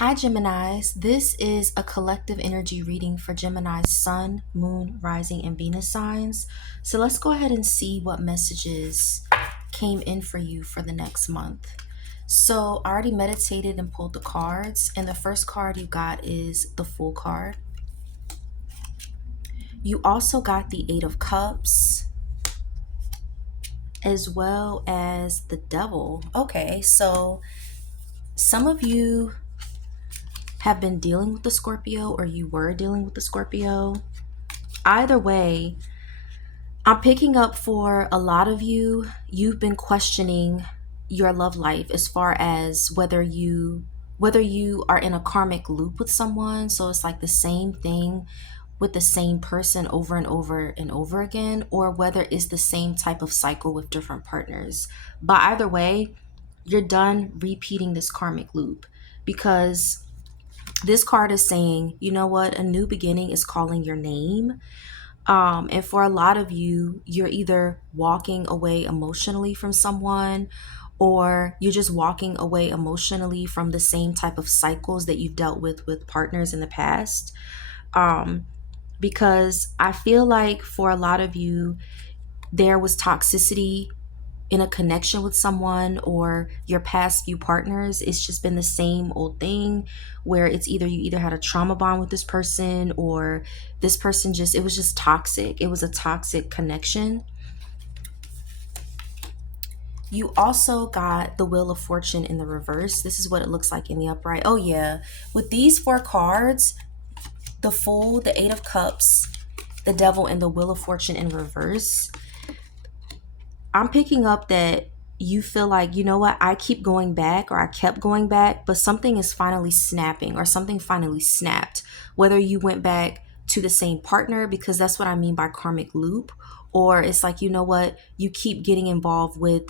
Hi, Geminis. This is a collective energy reading for Gemini's Sun, Moon, Rising, and Venus signs. So let's go ahead and see what messages came in for you for the next month. So I already meditated and pulled the cards, and the first card you got is the Fool card. You also got the Eight of Cups, as well as the Devil. Okay, so some of you have been dealing with the Scorpio, or you were dealing with the Scorpio. Either way, I'm picking up for a lot of you, you've been questioning your love life as far as whether you are in a karmic loop with someone, so it's like the same thing with the same person over and over and over again, or whether it's the same type of cycle with different partners. But either way, you're done repeating this karmic loop, because this card is saying, you know what, a new beginning is calling your name. And for a lot of you, you're either walking away emotionally from someone, or you're just walking away emotionally from the same type of cycles that you've dealt with partners in the past. Because I feel like for a lot of you, there was toxicity in a connection with someone, or your past few partners. It's just been the same old thing where it's either you either had a trauma bond with this person, or this person just, it was just toxic. It was a toxic connection. You also got the Wheel of Fortune in the reverse. This is what it looks like in the upright. Oh yeah, with these four cards, the Fool, the Eight of Cups, the Devil, and the Wheel of Fortune in reverse, I'm picking up that you feel like, you know what, I keep going back, or I kept going back, but something is finally snapping, or something finally snapped. Whether you went back to the same partner, because that's what I mean by karmic loop, or it's like, you know what, you keep getting involved with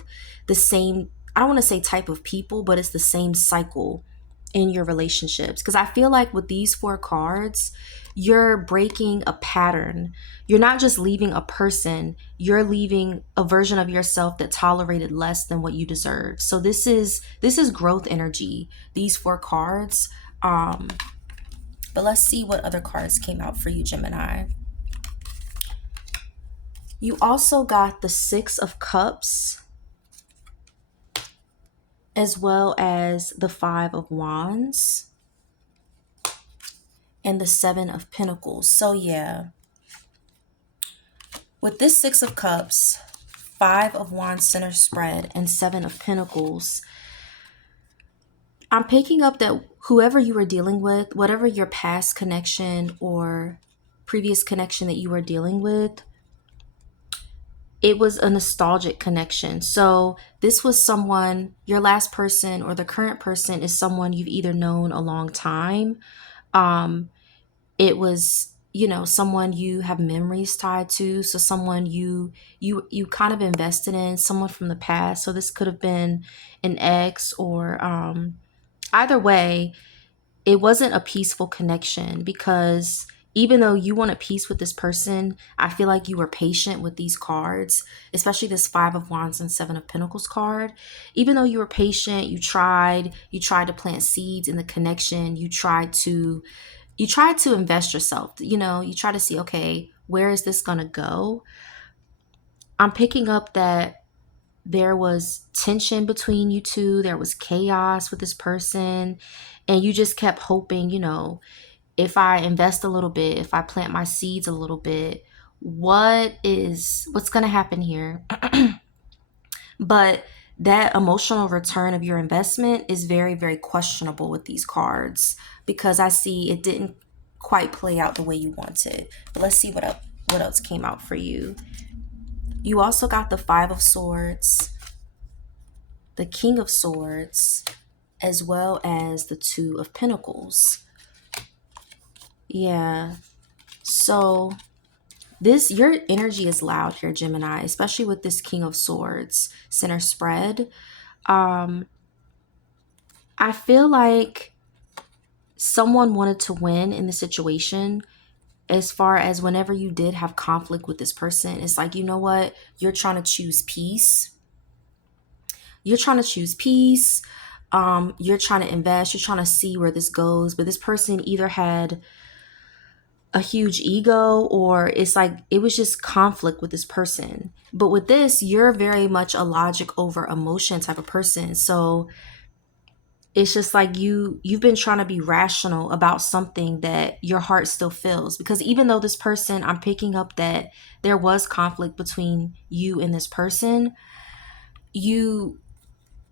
the same, I don't want to say type of people, but it's the same cycle in your relationships. Because I feel like with these four cards, you're breaking a pattern. You're not just leaving a person, you're leaving a version of yourself that tolerated less than what you deserve. So this is growth energy, these four cards. But let's see what other cards came out for you, Gemini. You also got the Six of Cups, as well as the Five of Wands, and the Seven of Pentacles. So yeah, with this Six of Cups, Five of Wands center spread, and Seven of Pentacles, I'm picking up that whoever you were dealing with, whatever your past connection or previous connection that you were dealing with, it was a nostalgic connection. So this was someone, your last person or the current person is someone you've either known a long time. It was, someone you have memories tied to. So someone you kind of invested in, someone from the past. So this could have been an ex, or either way, it wasn't a peaceful connection, because even though you wanted peace with this person, I feel like you were patient with these cards, especially this Five of Wands and Seven of Pentacles card. Even though you were patient, you tried to plant seeds in the connection. You tried to invest yourself. You try to see, okay, where is this going to go? I'm picking up that there was tension between you two. There was chaos with this person. And you just kept hoping, if I invest a little bit, if I plant my seeds a little bit, what's going to happen here? But that emotional return of your investment is very, very questionable with these cards, because I see it didn't quite play out the way you wanted. But let's see what else came out for you. You also got the Five of Swords, the King of Swords, as well as the Two of Pentacles. Yeah. So your energy is loud here, Gemini, especially with this King of Swords center spread. I feel like someone wanted to win in the situation. As far as whenever you did have conflict with this person, it's like, you know what? You're trying to choose peace. You're trying to choose peace. You're trying to invest, you're trying to see where this goes, but this person either had a huge ego, or it's like it was just conflict with this person. But with this, you're very much a logic over emotion type of person. So it's just like you've been trying to be rational about something that your heart still feels, because even though this person, I'm picking up that there was conflict between you and this person, you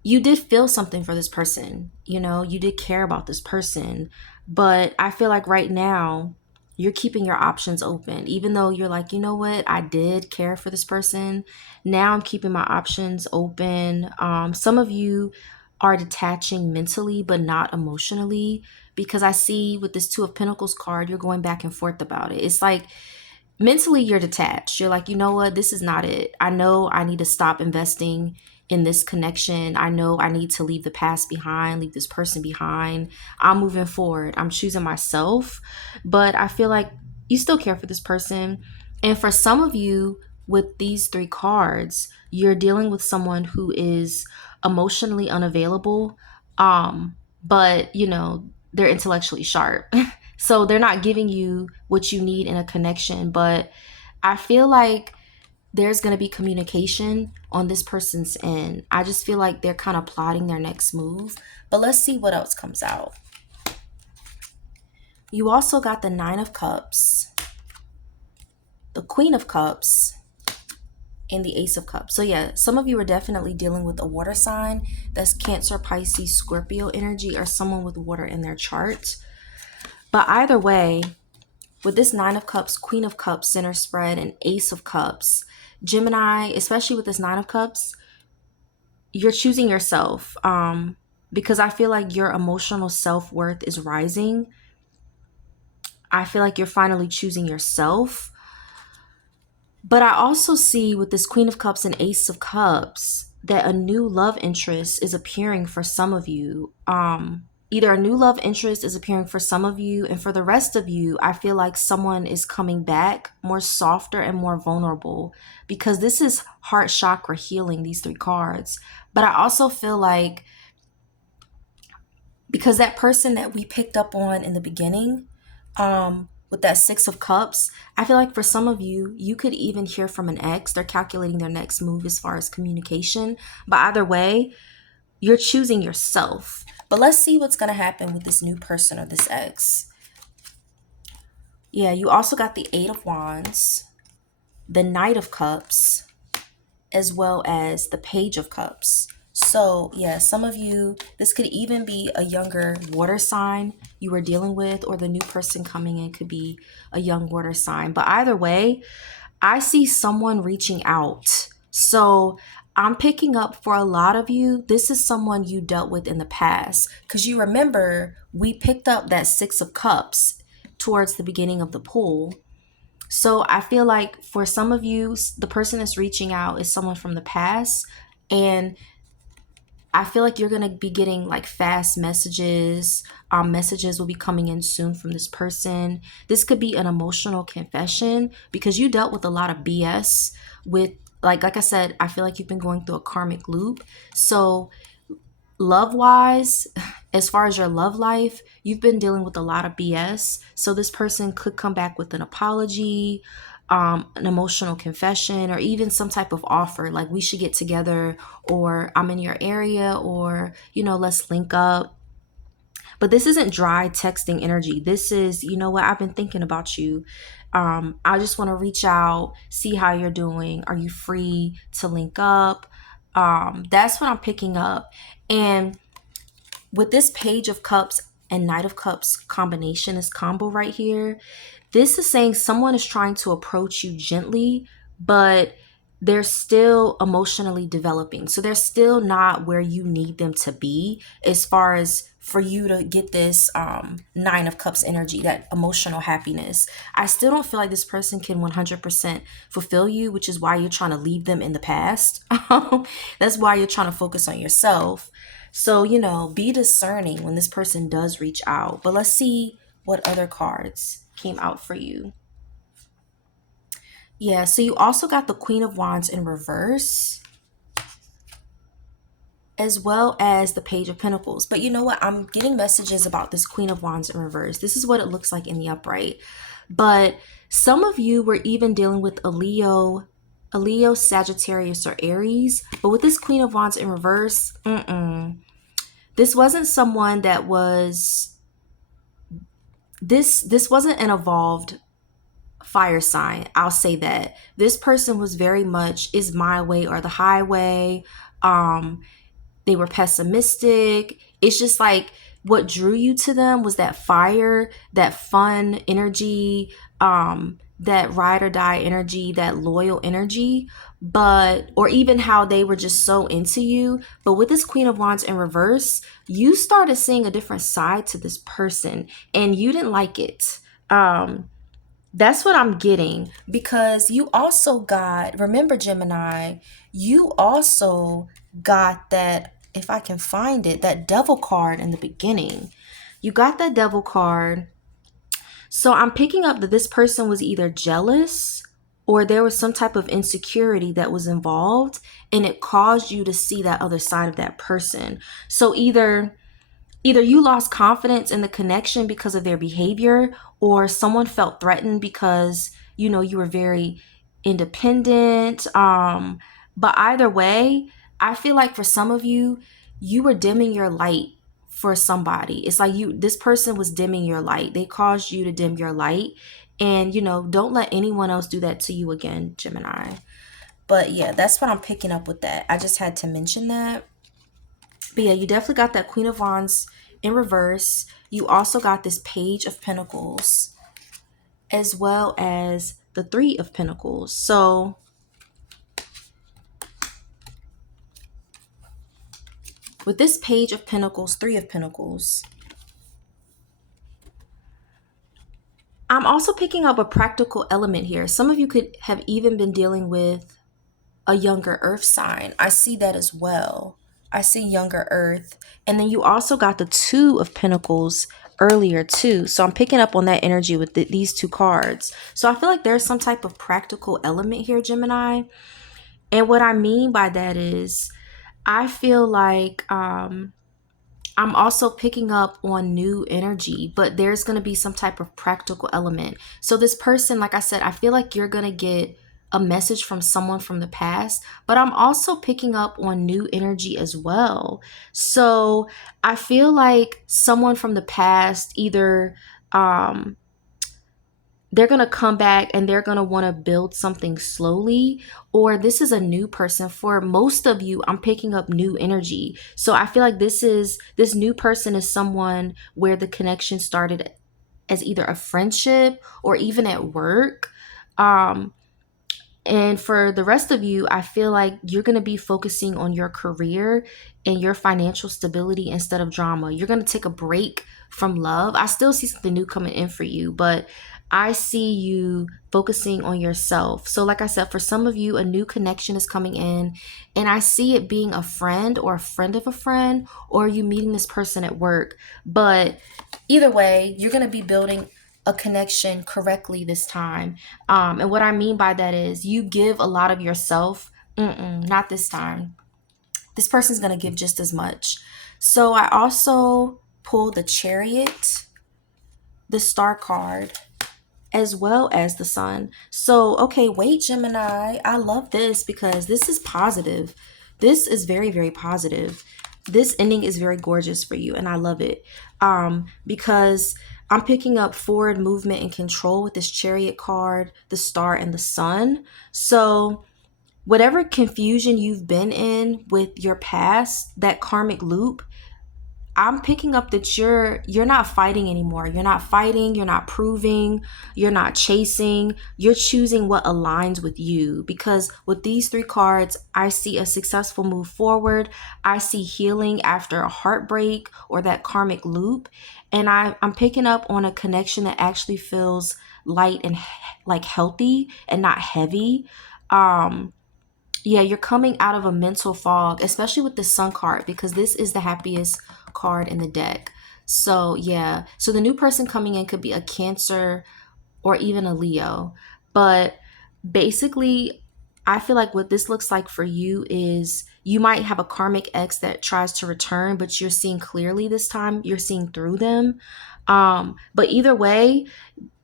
you did feel something for this person, you did care about this person. But I feel like right now you're keeping your options open, even though you're like, you know what, I did care for this person. Now I'm keeping my options open. Some of you are detaching mentally but not emotionally, because I see with this Two of Pentacles card, you're going back and forth about it. It's like mentally you're detached. You're like, you know what, this is not it. I know I need to stop investing in this connection. I know I need to leave the past behind, leave this person behind. I'm moving forward. I'm choosing myself. But I feel like you still care for this person. And for some of you, with these three cards, you're dealing with someone who is emotionally unavailable. But they're intellectually sharp. So they're not giving you what you need in a connection, but I feel like there's going to be communication on this person's end. I just feel like they're kind of plotting their next move. But let's see what else comes out. You also got the Nine of Cups, the Queen of Cups, and the Ace of Cups. So yeah, some of you are definitely dealing with a water sign. That's Cancer, Pisces, Scorpio energy, or someone with water in their chart. But either way, with this Nine of Cups, Queen of Cups, center spread, and Ace of Cups, Gemini, especially with this Nine of Cups, you're choosing yourself, because I feel like your emotional self-worth is rising. I feel like you're finally choosing yourself. But I also see with this Queen of Cups and Ace of Cups that a new love interest is appearing for some of you. Either a new love interest is appearing for some of you, and for the rest of you, I feel like someone is coming back more softer and more vulnerable, because this is heart chakra healing, these three cards. But I also feel like, because that person that we picked up on in the beginning, with that Six of Cups, I feel like for some of you, you could even hear from an ex. They're calculating their next move as far as communication. But either way, you're choosing yourself. But let's see what's going to happen with this new person or this ex. Yeah, you also got the Eight of Wands, the Knight of Cups, as well as the Page of Cups. So yeah, some of you, this could even be a younger water sign you were dealing with, or the new person coming in could be a young water sign. But either way, I see someone reaching out. So I'm picking up, for a lot of you, this is someone you dealt with in the past, because you remember we picked up that Six of Cups towards the beginning of the pool. So I feel like for some of you, the person that's reaching out is someone from the past. And I feel like you're going to be getting like fast messages. Messages will be coming in soon from this person. This could be an emotional confession, because you dealt with a lot of BS with, like I said, I feel like you've been going through a karmic loop. So love wise, as far as your love life, you've been dealing with a lot of BS. So this person could come back with an apology, an emotional confession, or even some type of offer like, we should get together, or I'm in your area, or let's link up. But this isn't dry texting energy. This is, you know what, I've been thinking about you. I just want to reach out, see how you're doing. Are you free to link up? That's what I'm picking up. And with this Page of Cups and Knight of Cups combination, this combo right here, this is saying someone is trying to approach you gently, but they're still emotionally developing. So they're still not where you need them to be, as far as for you to get this Nine of Cups energy, that emotional happiness. I still don't feel like this person can 100% fulfill you, which is why you're trying to leave them in the past. That's why you're trying to focus on yourself. So, be discerning when this person does reach out. But let's see what other cards came out for you. Yeah, so you also got the Queen of Wands in reverse, as well as the Page of Pentacles. But you know what? I'm getting messages about this Queen of Wands in reverse. This is what it looks like in the upright. But some of you were even dealing with a Leo, Sagittarius, or Aries. But with this Queen of Wands in reverse, this wasn't someone that was, this wasn't an evolved fire sign. I'll say that. This person was very much is my way or the highway. They were pessimistic. It's just like what drew you to them was that fire, that fun energy, that ride or die energy, that loyal energy, but, or even how they were just so into you. But with this Queen of Wands in reverse, you started seeing a different side to this person and you didn't like it. That's what I'm getting, because you also got, remember Gemini, you also got that, if I can find it, that Devil card in the beginning. You got that Devil card. So I'm picking up that this person was either jealous or there was some type of insecurity that was involved and it caused you to see that other side of that person. So either you lost confidence in the connection because of their behavior, or someone felt threatened because, you know, you were very independent. But either way, I feel like for some of you, you were dimming your light for somebody. It's like this person was dimming your light. They caused you to dim your light. And, you know, don't let anyone else do that to you again, Gemini. But yeah, that's what I'm picking up with that. I just had to mention that. But yeah, you definitely got that Queen of Wands in reverse. You also got this Page of Pentacles as well as the Three of Pentacles. So with this Page of Pentacles, Three of Pentacles, I'm also picking up a practical element here. Some of you could have even been dealing with a younger earth sign. I see that as well. I see younger earth. And then you also got the Two of Pentacles earlier too. So I'm picking up on that energy with these two cards. So I feel like there's some type of practical element here, Gemini. And what I mean by that is I feel like I'm also picking up on new energy, but there's going to be some type of practical element. So this person, like I said, I feel like you're going to get a message from someone from the past, but I'm also picking up on new energy as well. So I feel like someone from the past either they're going to come back and they're going to want to build something slowly, or this is a new person. For most of you, I'm picking up new energy. So I feel like this new person is someone where the connection started as either a friendship or even at work. And for the rest of you, I feel like you're going to be focusing on your career and your financial stability instead of drama. You're going to take a break from love. I still see something new coming in for you, but I see you focusing on yourself. So like I said, for some of you, a new connection is coming in, and I see it being a friend or a friend of a friend, or you meeting this person at work. But either way, you're going to be building a connection correctly this time. And what I mean by that is you give a lot of yourself. Not this time. This person's going to give just as much. So I also pulled the Chariot, the Star card, as well as the Sun. So, okay, wait, Gemini. I love this because this is positive. This is very, very positive. This ending is very gorgeous for you, and I love it. Because I'm picking up forward movement and control with this Chariot card, the Star, and the Sun. So whatever confusion you've been in with your past, that karmic loop, I'm picking up that you're not fighting anymore. You're not fighting, you're not proving, you're not chasing. You're choosing what aligns with you, because with these three cards, I see a successful move forward. I see healing after a heartbreak or that karmic loop, and I'm picking up on a connection that actually feels light and like healthy and not heavy. Yeah, you're coming out of a mental fog, especially with the Sun card, because this is the happiest card in the deck. So yeah, so the new person coming in could be a Cancer or even a Leo. But basically, I feel like what this looks like for you is You might have a karmic ex that tries to return, but you're seeing clearly this time. You're seeing through them. But either way,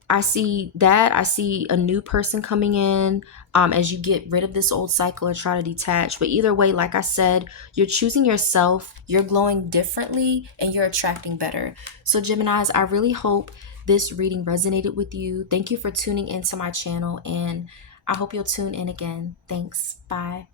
I see that. I see a new person coming in as you get rid of this old cycle or try to detach. But either way, like I said, you're choosing yourself, you're glowing differently, and you're attracting better. So, Geminis, I really hope this reading resonated with you. Thank you for tuning into my channel, and I hope you'll tune in again. Thanks. Bye.